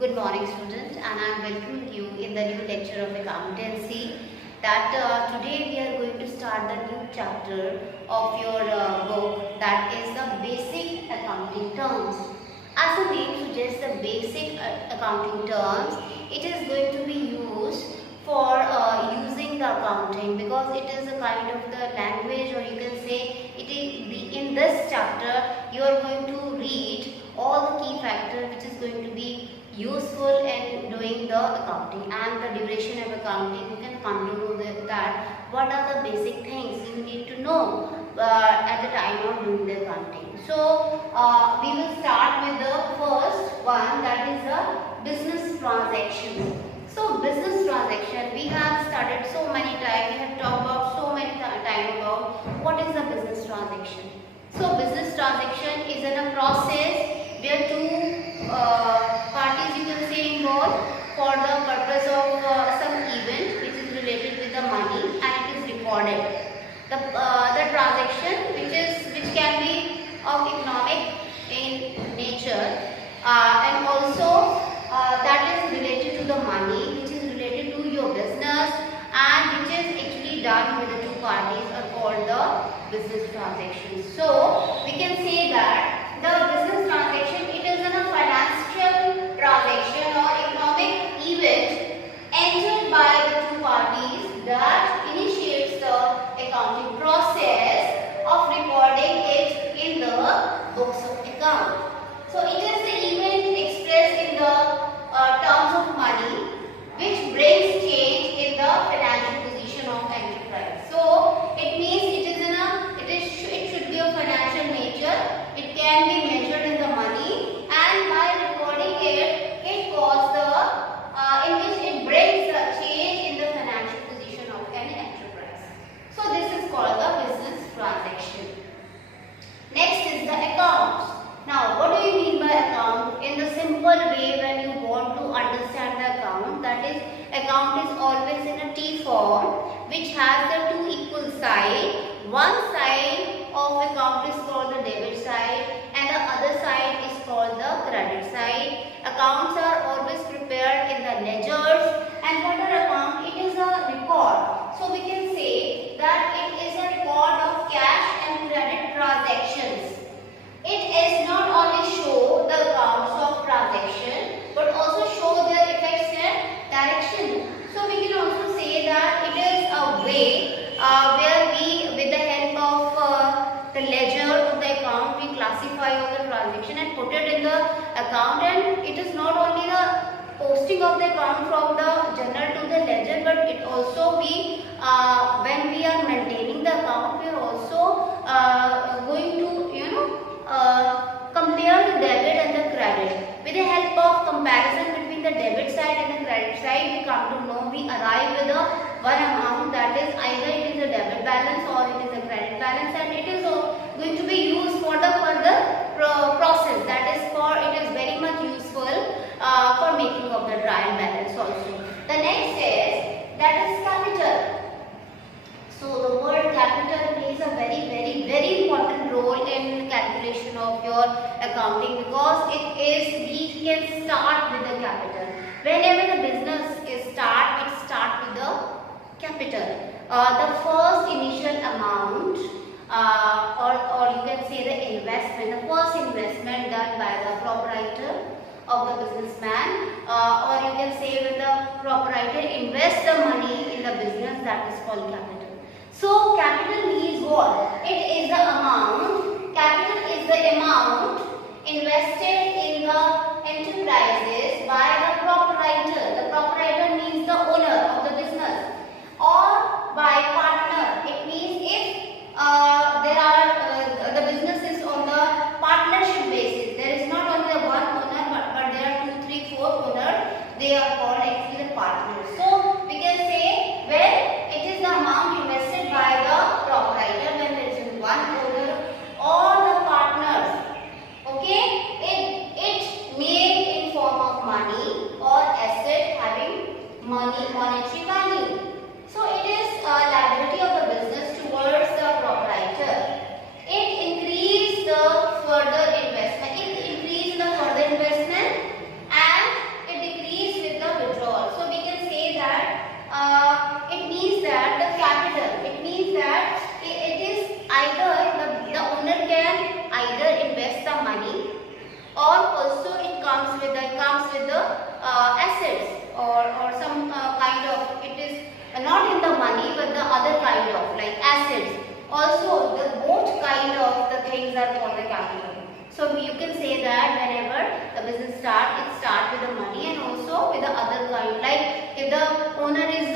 Good morning, student, and I am welcoming you in the new lecture of accountancy. That today we are going to start the new chapter of your book, that is the basic accounting terms. As the name suggests, the basic accounting terms, it is going to be used for using the accounting, because it is a kind of the language, or you can say it is in this chapter you are going to read all the key factors which is going to be useful in doing the accounting and the duration of accounting. You can come to know that what are the basic things you need to know at the time of doing the accounting. So we will start with the first one, that is the business transactions. So business transaction, we have started so many times, we have talked about so many times about what is the business transaction. So business transaction is in a process where two parties, you can say, involved for the purpose of some event which is related with the money, and it is recorded. The transaction which can be of economic in nature, and also that is related to the money, which is related to your business, and which is actually done with the two parties, are called the business transactions. So we can say that the business transaction, it is a financial transaction or economic event entered by the two parties that initiates the accounting process of recording it in the books of account. So it is the event expressed in the terms of money which brings change in the financial position of enterprise. So it means it should be of financial nature. It can be measured in the money, and by recording it causes in which it brings a change in the financial position of an enterprise. So this is called the business transaction. Next is the accounts. Now, what do you mean by account? In the simple way, when you want to understand the account, that is, account is always in a T form, which has the two equal sides. One side of account is called the debit side, and the other side is called the credit side. Accounts are always prepared in the ledgers, and what are account? It is a record. So we can say that it is a record of cash and credit transactions. It is not only show the accounts of transaction, but also show their effects and direction. So we can also say that it is a way where we, with the help of the ledger of the account, we classify all the transaction and put it in the account. And it is not only the posting of the account from the journal to the ledger, but it also be when we are maintaining the account, we are also going to compare the debit and the credit. With the help of comparison between the debit side and the credit side, we come to know, we arrive with a one amount, that is either it is a debit balance or it is a credit balance, and it is going to be used for the further process. That is it is very much useful for making of the trial balance also. The next is, that is capital. So the word capital plays a very important role in calculation of your accounting, because we can start with the capital. Whenever the business is start, it start with the capital. The first initial amount, or you can say the investment, the first investment done by the proprietor of the businessman, or you can say when the proprietor invests the money in the business, that is called capital. So capital means what? It is the amount, capital is the amount invested in the enterprises by the proprietor. The proprietor means the owner of the business, or by partner. It means if the business is on the partnership basis, there is not only the one owner, but there are 2, 3, 4 owners. They are called actually the partners. So we can say when it is the amount invested by the proprietor, when there is one owner or the partners, okay, it made in form of money or asset having monetary value. So it is a liability of the business towards the proprietor. It increased the further investment. It increased the further investment, and it comes with the assets or some kind of, it is not in the money but the other kind of like assets. Also the both kind of the things are called the capital. So you can say that whenever the business starts, it starts with the money and also with the other kind. Like if the owner is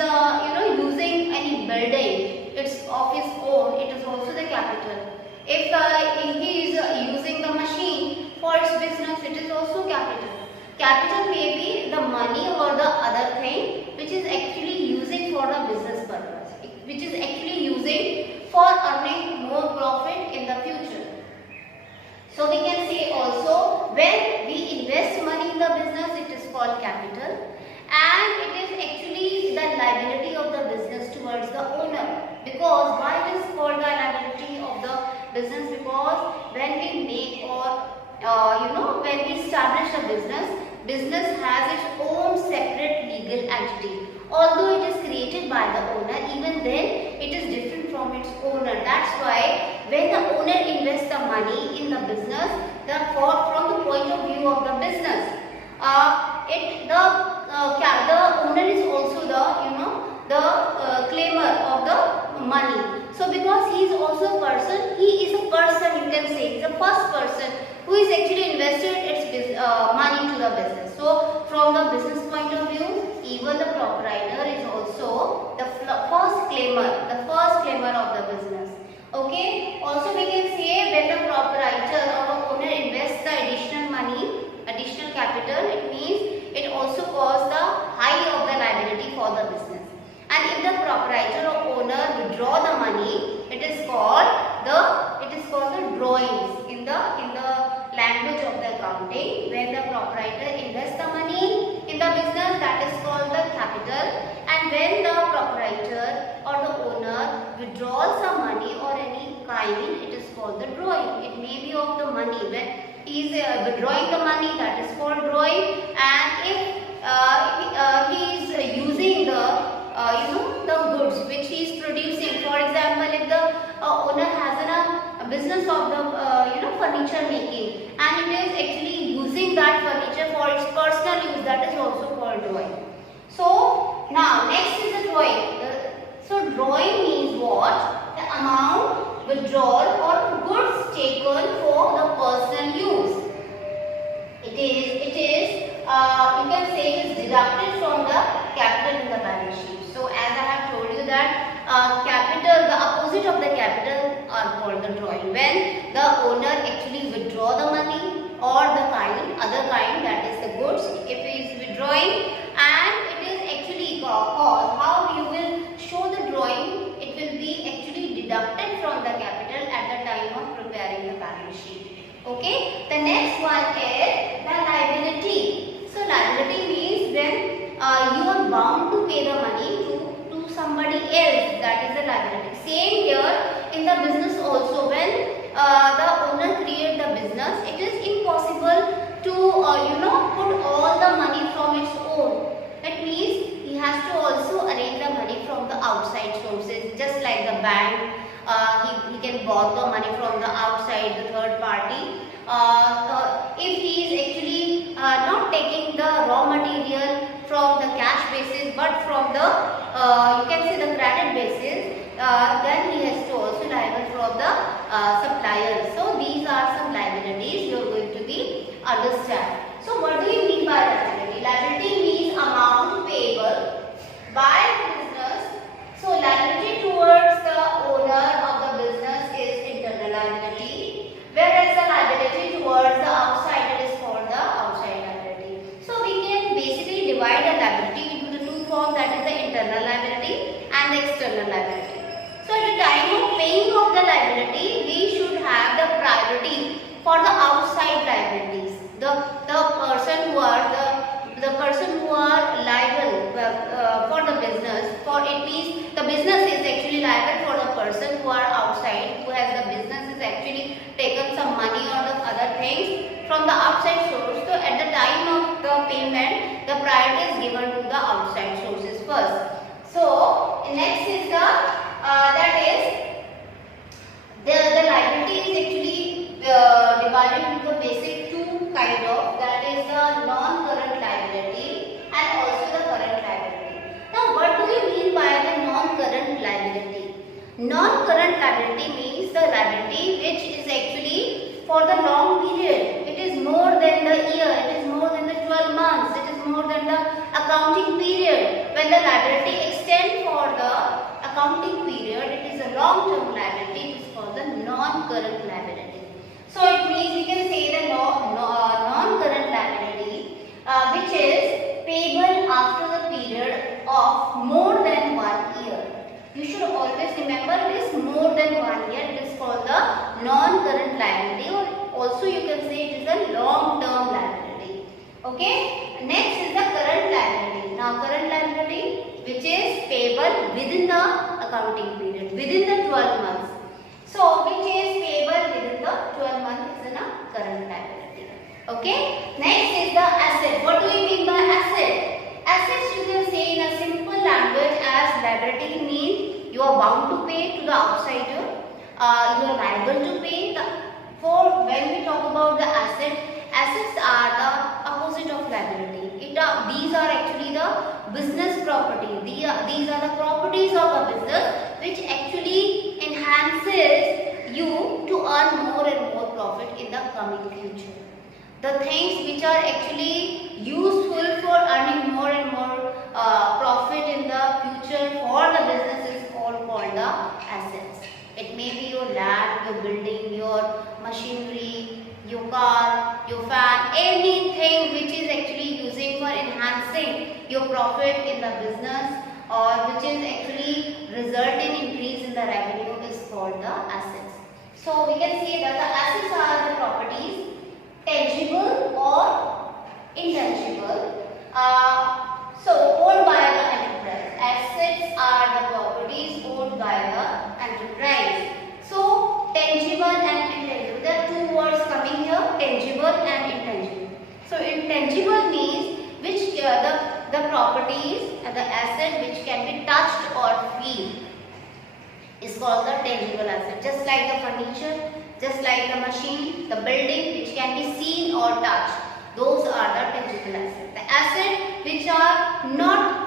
using any building, it's of his own, it is also the capital. If he is using the machine for his business, it is also capital. Capital may be the money or the other thing which is actually using for the business purpose, which is actually using for earning more profit in the future. So we can say also when we invest money in the business, it is called capital, and it is actually the liability of the business towards the owner. Because why it is called the liability of the business? Because when we make or when we establish a business has its own separate legal entity. Although it is created by the owner, even then it is different from its owner. That's why when the owner invests the money in the business, from the point of view of the business, the owner is also the claimer of the money. So because he is also a person, he is a person, you can say, he is the first person who is actually invested its money to the business. So from the business point of view, even the proprietor is also the first claimer of the business. Okay. Also we can say when the proprietor or the owner invests the additional money, additional capital, it means it also causes the high of the liability for the business. And if the proprietor or owner withdraw the money, it is called the drawings in the language of the accounting. When the proprietor invests the money in the business, that is called the capital, and when the proprietor or the owner withdraws the money or any kind, it is called the drawing. It may be of the money. When he is withdrawing the money, that is called drawing, and if he is using the goods which he is producing. For example, if the owner has a business of the furniture making, and it is actually using that furniture for its personal use, that is also called drawing. So now next is the drawing. So drawing means what? The amount withdrawn or goods taken for the personal use. It is you can say it is deducted from the capital in the balance sheet. So as I have told you that capital, the opposite of the capital are called the drawing. When the owner actually withdraw the money or the other kind, that is the goods, if he is withdrawing, and it is actually cause how you will show the drawing, it will be actually deducted from the capital at the time of preparing the balance sheet. Okay. The next one is the liability. So liability means when you are bound to pay the money to somebody else, that is the liability. Same here in the business also. When the owner creates the business, it is impossible to put all the money from its own. That means he has to also arrange the money from the outside sources, just like the bank. He can borrow the money from the outside, the third party. If he is actually not taking the raw material from the cash basis but from the you can say the credit basis, then he has to also liable from the suppliers. So these are some liabilities you are going to be understand. So what do you mean by liability? Liability means amount payable by the business. So liability towards the owner of the business is internal liability, whereas the liability towards the outsider is called the outside liability. So we can basically divide the liability into the two forms, that is the internal liability and the external liability. So at the time of paying of the liability, we should have the priority for the outside liabilities. The person who are liable for the business, for it means the business is actually liable for the person who are outside, who has the business is actually taken some money or the other things from the outside source. So at the time of the payment, the priority is given to the outside sources first. So next is the liability is actually divided into the basic two kind of, that is the the non-current liability and also the current liability. Now what do we mean by the non-current liability? Non-current liability means the liability which is actually for the long period. It is more than the year, it is more than the 12 months, it is more than the accounting period. When the liability extends for the accounting period, it is a long-term liability, it is called the non-current liability. So it means we can say the non-current liability which is payable after the period of more than 1 year. You should always remember this, more than 1 year. It is called the non-current liability, or also you can say it is a long-term liability. Okay. Next is the current liability. Now current liability which is payable within the accounting period, within the 12 months. So which is payable within the 12 months is a current liability. Okay. Next is the asset. What do we mean by asset? Assets you can say in a simple language as liability means you are bound to pay to the outsider. You are liable to pay. For when we talk about the asset, assets are the opposite of liability. These are actually the business property. These are the properties of a business which actually enhances you to earn more and more profit in the coming future. The things which are actually useful for earning more and more profit in the future for the business is called the assets. It may be your land, your building, your machinery, your car, your fan, anything which is actually using for enhancing your profit in the business or which is actually result in increase in the revenue is called the assets. So we can say that the assets are the properties tangible or intangible, so owned by the enterprise. Assets are the properties owned by the enterprise. So tangible and intangible. There are two words coming here, tangible and intangible. So intangible means which the properties and the asset which can be touched or feel is called the tangible asset. Just like the furniture, just like the machine, the building which can be seen or touched, those are the tangible assets. The assets which are not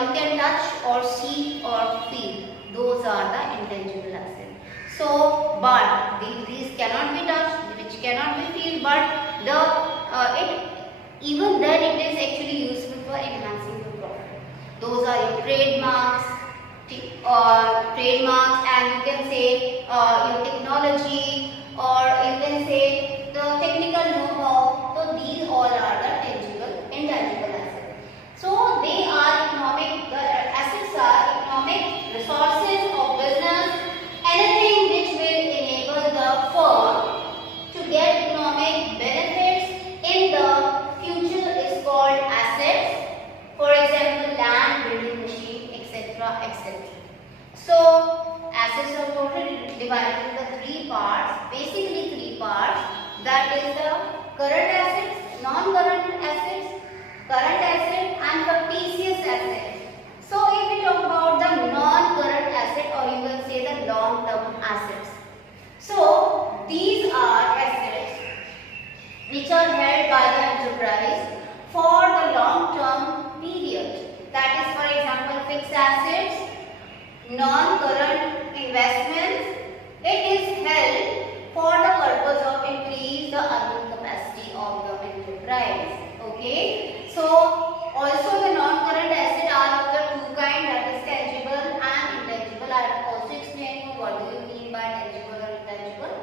you can touch or see or feel, those are the intangible assets. So, but these cannot be touched, which cannot be feel, but even then it is actually useful for enhancing the profit. Those are your trademarks, and you can say your technology, or you can say the technical know-how. So these all are the intangible assets. So they are economic. The assets are economic resources of business. Anything which will enable the firm to get economic benefits in the future is called assets. For example, land, building, machine, etc., etc. So assets are totally divided into three parts, basically three parts, that is the current assets, non-current assets, current asset and fictitious assets. So if we talk about the non-current asset, or you can say the long-term assets. So these are assets which are held by the enterprise for the long-term period. That is, for example, fixed assets, non-current investments. It is held for the purpose of increase the earning capacity of the enterprise. Okay. So also the non-current assets are of the two kinds, that is tangible and intangible. I will also explain you what do you mean by tangible or intangible.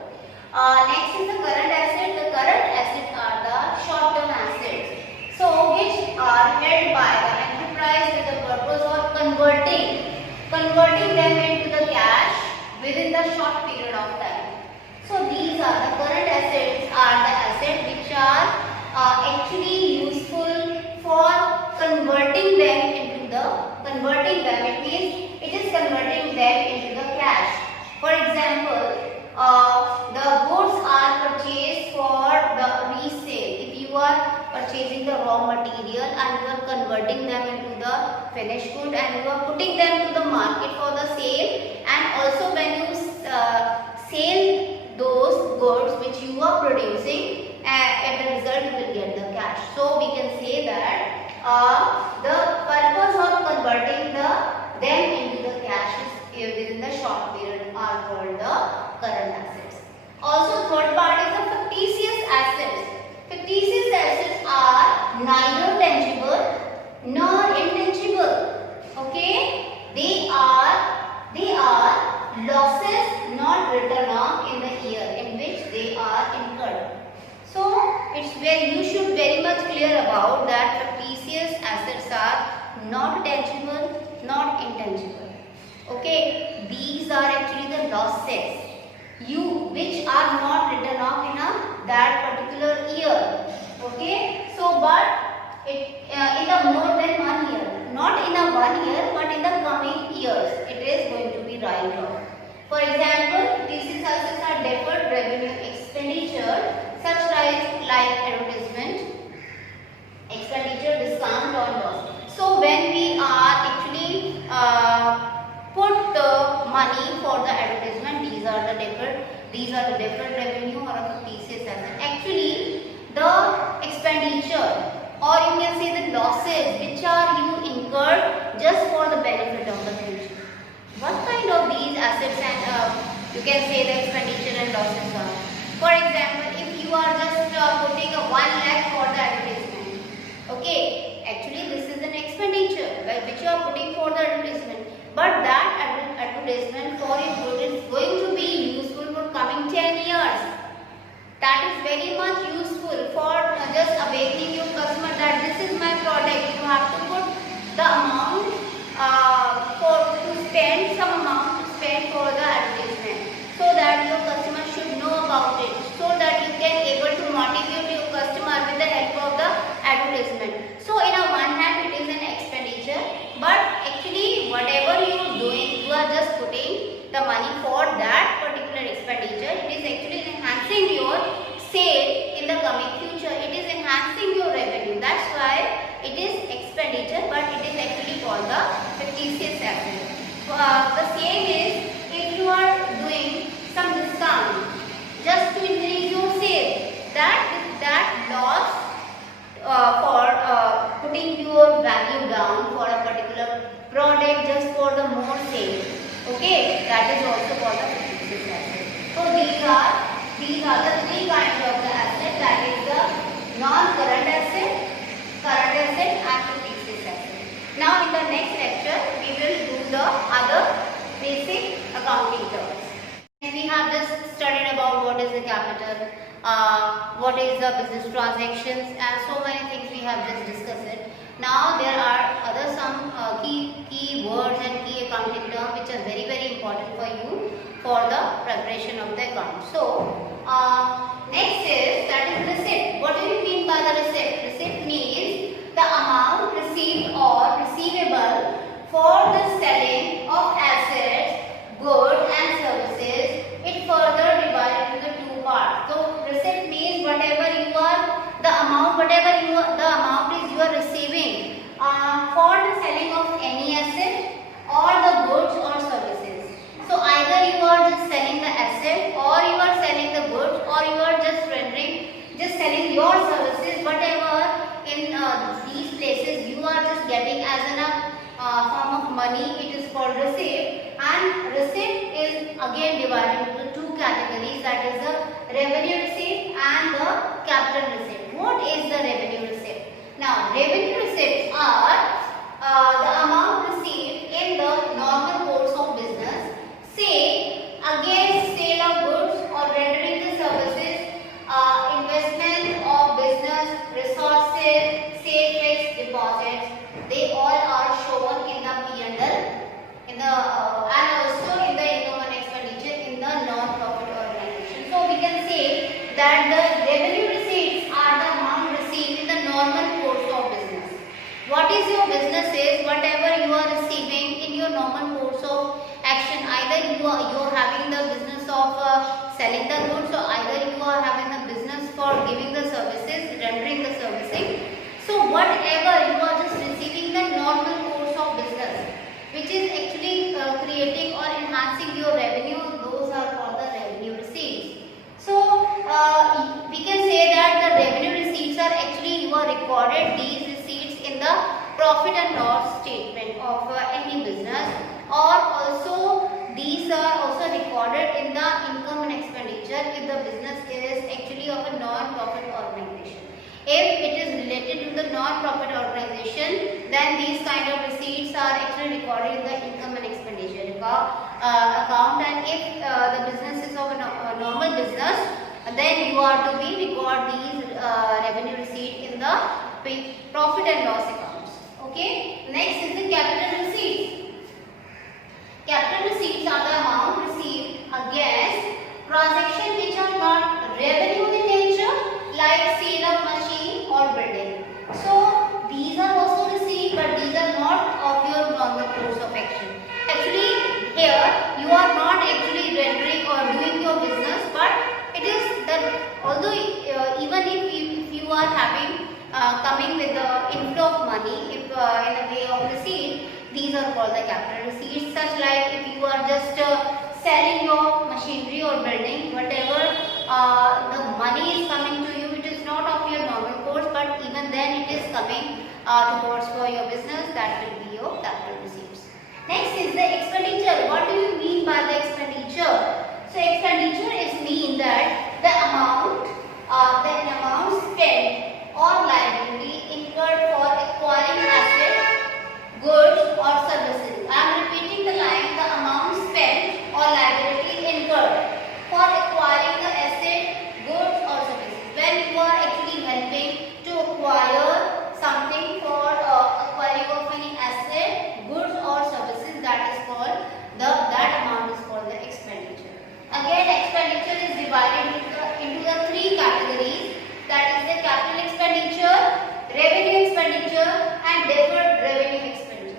Next is the current asset. The current assets are the short-term assets, so which are held by the enterprise with the purpose of converting them into the cash within the short period of time. So these are the current assets, are the assets which are actually useful for converting them. It means it is converting them into the cash. For example, the goods are purchased for the resale. If you are purchasing the raw material and you are converting them into the finished good and you are putting them to the market for the sale, and also when you sell those goods which you are producing, at the result you will get the cash. the purpose of converting them into the cash within the short period are called the current assets. Also, third part is the fictitious assets. Fictitious assets are neither tangible nor intangible. Okay, they are losses not written off in the year in which they are incurred. So it's where you should very much clear about that fictitious assets are not tangible, not intangible. Okay, these are actually the losses which are not written off in that particular year. Okay, so but in the more than 1 year, not in a 1 year, but in the coming years, it is going to be written off. For example, these assets are deferred revenue expenditure, such like advertisement, expenditure, discount or loss. So when we are actually put the money for the advertisement, these are the deferred revenue or a fictitious asset. Actually, the expenditure or you can say the losses which are you incurred just for the benefit of the future. What kind of these assets and you can say the expenditure and losses are? For example, if you are just putting a 1 lakh for the advertisement, okay, actually this is an expenditure which you are putting for the advertisement, but that advertisement for your good is going to be useful for coming 10 years. That is very much useful for just awakening your customer that this is my product. You have to put the amount to spend some amount to spend for the advertisement, so that your customer should know about it, so that you can able to motivate your customer with the help of the advertisement. So in a one hand it is an expenditure, but actually whatever you are doing, you are just putting the money for that particular expenditure. It is actually enhancing your sale in the coming future. It is enhancing your revenue. That's why it is expenditure, but it is actually called the fictitious asset. The same is if you are doing some discount just to increase your sale, that loss for putting your value down for a particular product just for the more sale. Okay, that is also called the fictitious asset. So these are the three kinds of the asset, that is the non-current asset, current asset and fictitious asset. Now in the next lecture we will do the other basic accounting terms. We have just studied about what is the capital, what is the business transactions, and so many things we have just discussed it. Now there are some key words and key accounting terms which are very important for you for the preparation of the account. So next is that is receipt. What do you mean by the receipt? Receipt means the amount received or receivable for the selling of assets, goods and services. It further divided into the two parts. So receipt means whatever you are the amount is you are receiving for the selling of any asset or the goods or services. So either you are just selling the asset, or you are selling the goods, or you are just selling your services. Whatever in these places you are just getting as a form of money, it is called receipt. And receipt is again divided into two categories, that is the revenue receipt and the capital receipt. What is the revenue receipt? Now revenue receipts are the amount received in the normal course of business, say against sale of goods or rendering the services, investment of business resources, say fixed deposits. They all are shown in the P&L, and also in the income and expenditure in the non-profit organization. So we can say that the revenue receipts are the amount received in the normal course of business. What is your business is whatever you are receiving in your normal course of action. Either you are having the business of selling the goods, or either you are having the business for giving the services, rendering the servicing. So whatever you are just receiving the normal course of business, which is actually creating or enhancing your revenue, those are called the revenue receipts. So we can say that the revenue receipts are actually you are recorded these receipts in the the profit and loss statement of any business, or also these are also recorded in the income and expenditure if the business is actually of a non-profit organization. If it is related to the non-profit organization, then these kind of receipts are actually recorded in the income and expenditure account, and if the business is of a normal business, then you are to be record these revenue receipt in the profit and loss accounts. Okay. Next is the capital receipts. Capital receipts are the amount received against transactions which are not revenue in nature, like sale of machine or building. So these are also received, but these are not of your normal course of action. Actually, here you are not actually rendering or doing your business, but it is that although even if you are having coming with the inflow of money, if in the way of receipt, these are called the capital receipts. Such like if you are just selling your machinery or building, whatever the money is coming to you, it is not of your normal course, but even then it is coming towards for your business. That will be your capital receipts. Next is the expenditure. What do you mean by the expenditure? So expenditure is mean that the amount spent or liability incurred for acquiring assets, goods or services. I am repeating the line, the amount spent or liability incurred for acquiring the asset, goods or services. When you are actually helping to acquire something for acquiring of any asset, goods or services, that is called that amount is called the expenditure. Again, expenditure is divided into the three categories, that is the capital expenditure, revenue expenditure and deferred revenue expenditure.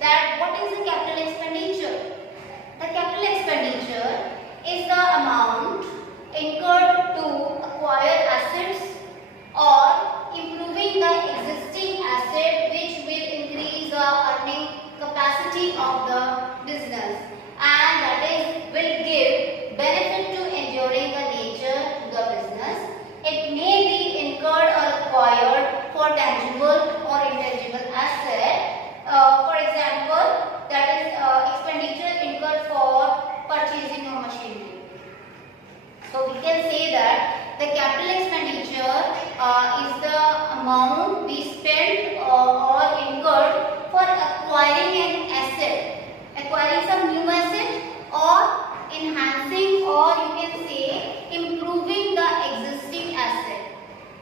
That what is the capital expenditure? The capital expenditure is the amount incurred to acquire assets or improving the existing asset which will increase the earning capacity of the business, and that is will give benefit to enduring the nature to the business. It may be incurred or acquired for tangible or intangible asset. For example, that is expenditure incurred for purchasing of machinery. So we can say that the capital expenditure is the amount we spend or incurred for acquiring an asset, acquiring some new asset, or enhancing, or you can say improving the existing asset.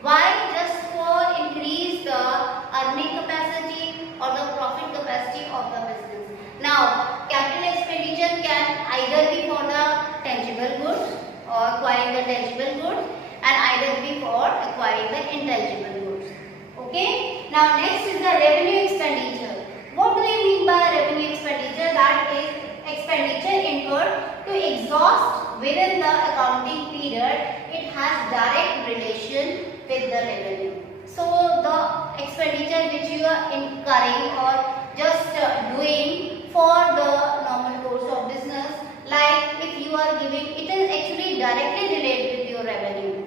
Why? Just for increase the earning capacity or the profit capacity of the business. Now, capital expenditure can either be for the tangible goods or acquiring the tangible goods, and either be for acquiring the intangible goods. Okay. Now, next is the revenue expenditure. What do we mean by revenue expenditure? That is expenditure incurred to exhaust within the accounting period. It has direct relation with the revenue. So the expenditure which you are incurring or just doing for the normal course of business, like if you are giving, it is actually directly related with your revenue.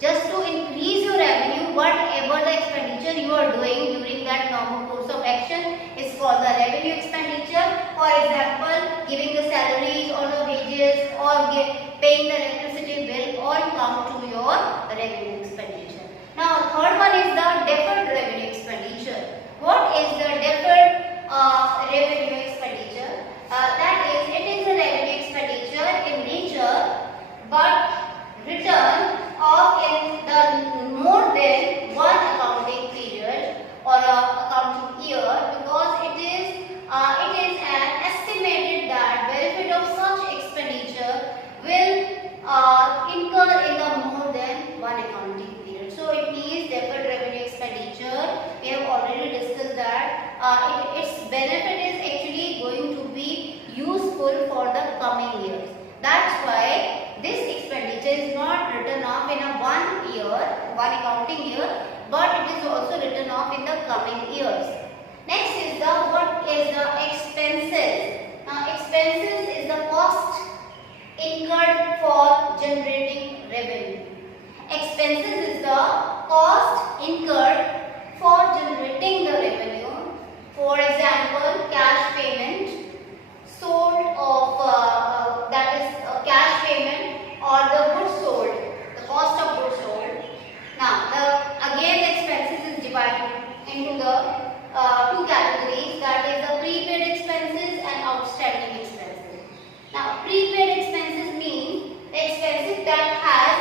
Just to increase your revenue, whatever the expenditure you are doing during that normal course of action is called the revenue expenditure. For example, giving the salaries or the wages or paying the electricity bill all come to your revenue expenditure. Now, third one is the deferred revenue expenditure. What is the deferred revenue expenditure? That is, it is a revenue expenditure in nature, but return of in the more than one accounting period or accounting year, because it is an estimated that benefit of such expenditure will incur in the more than one accounting period. So it means deferred revenue expenditure. We have already discussed that its benefit is actually going to be useful for the coming years. That's why this expenditure is not written off in a one accounting year, but it is also written off in the coming years. Next is what is the expenses. Now, expenses is the cost incurred for generating revenue. Expenses is the cost incurred for generating into the two categories, that is the prepaid expenses and outstanding expenses. Now prepaid expenses mean the expenses that has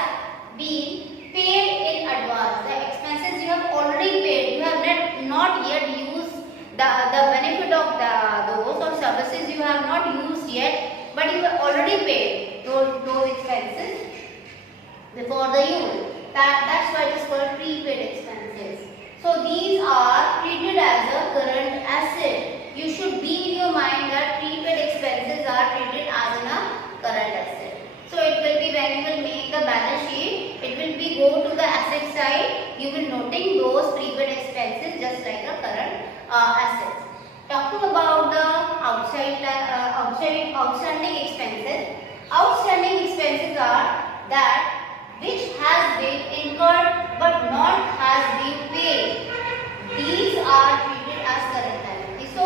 been paid in advance. The expenses you have already paid, you have not yet used the benefit of those or services you have not used yet, but you have already paid those expenses before the use. That's why it is called prepaid expenses. So these are treated as a current asset. You should be in your mind that prepaid expenses are treated as a current asset. So it will be when you will make the balance sheet, it will be go to the asset side. You will noting those prepaid expenses just like a current assets. Talking about the outstanding expenses. Outstanding expenses are that which has been incurred but not has been paid. These are treated as current liability. So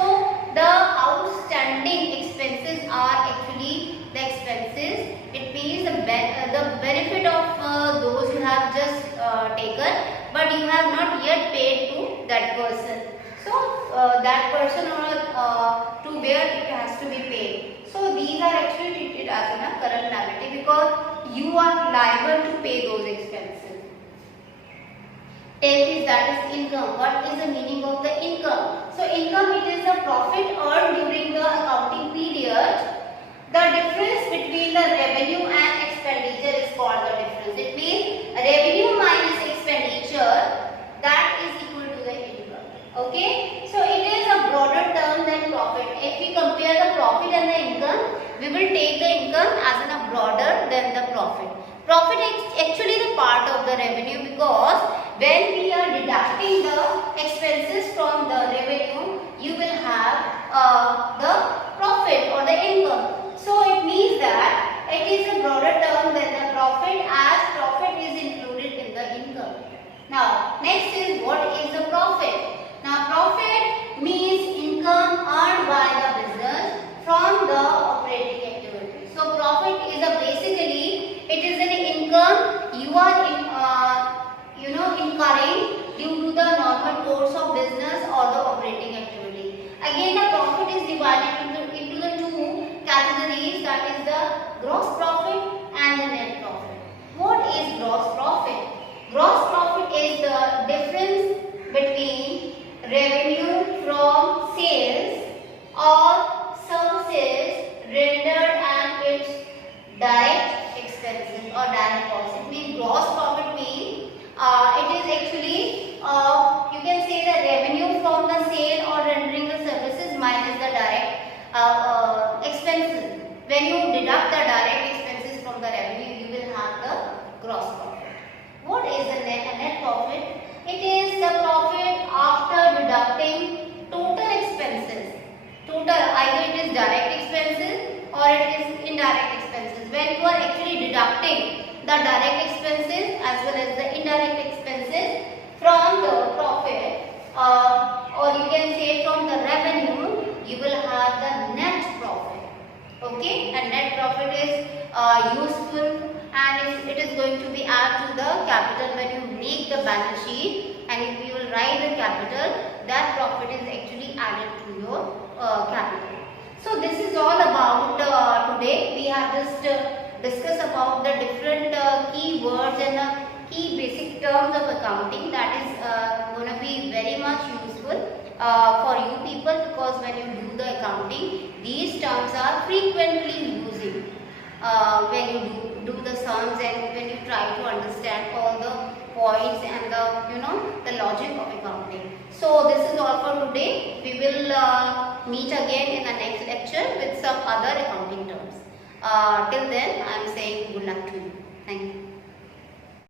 the outstanding expenses are actually the expenses. It means the benefit of those you have just taken, but you have not yet paid to that person. So that person or to where it has to be paid. So these are actually treated as a current liability because you are liable to pay those expenses. 10th is that is income. What is the meaning of the income? So income, it is the profit earned during the accounting period. The difference between the revenue and expenditure is called the difference. It means revenue minus expenditure, that is equal to the income. Okay, so it is a broader term than profit. If we compare the profit and the income, we will take the income as a broader than the profit. Profit is actually the part of the revenue because when we are deducting the expenses from the revenue, you will have the profit or the income. So it means that it is a broader term than the profit, as profit is included in the income. Now next is what is the profit. Now profit means income earned by the business from the operating activity. So profit is a basically, it is an income you are incurring due to the normal course of business or the operating activity. Again, the profit is divided into the two categories, that is the gross profit and the net profit. What is gross profit? Gross profit is the difference between revenue from sales or services rendered and its direct expenses or direct costs. It means gross profit means it is actually you can say the revenue from the sale or rendering the services minus the direct expenses. When you deduct the direct expenses from the revenue, you will have the gross profit. What is the net profit? It is the profit after deducting total expenses. Total, either it is direct expenses or it is indirect expenses. When you are actually deducting the direct expenses as well as the indirect expenses from the profit or you can say from the revenue, you will have the net profit. Okay, and net profit is useful and it is going to be added to the capital when you make the balance sheet, and if you will write the capital, that profit is actually added to your capital. So this is all about today. We have just discussed about the different key words and key basic terms of accounting that is going to be very much useful for you people, because when you do the accounting, these terms are frequently using when you do the sums and when you try to understand all the points and the logic of accounting. So this is all for today. We will meet again in the next lecture with some other accounting terms. Till then, I am saying good luck to you. Thank you.